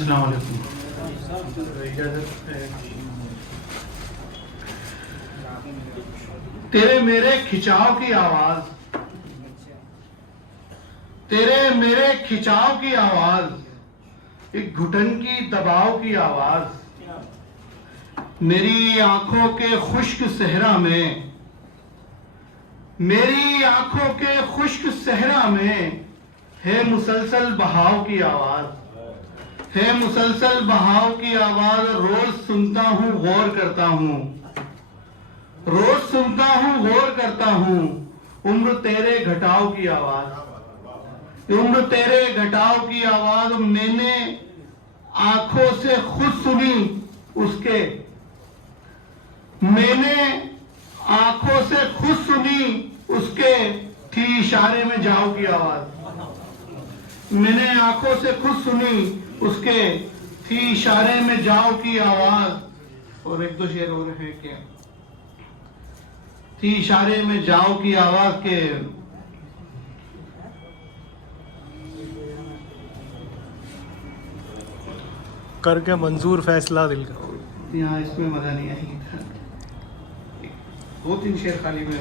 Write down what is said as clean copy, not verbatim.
अस्सलाम वालेकुम। तेरे मेरे खिंचाव की आवाज, तेरे मेरे खिंचाव की आवाज, एक घुटन की दबाव की आवाज, मेरी आंखों के खुश्क सहरा में, मेरी आंखों के खुश्क सहरा में है मुसलसल बहाव की आवाज, है मुसलसल बहाव की आवाज। रोज सुनता हूँ गौर करता हूँ, रोज सुनता हूँ गौर करता हूँ, उम्र तेरे घटाव की आवाज, उम्र तेरे घटाव की आवाज। मैंने आंखों से खुद सुनी उसके, मैंने आंखों से खुद सुनी उसके, थी इशारे में जाओ की आवाज। मैंने आंखों से खुद सुनी उसके, थी इशारे में जाओ की आवाज। और एक दो शेर और है क्या, थी इशारे में जाओ की आवाज के करके मंजूर फैसला दिल का। यहाँ इसमें मजा नहीं आएगी। दो तीन शेर खाली में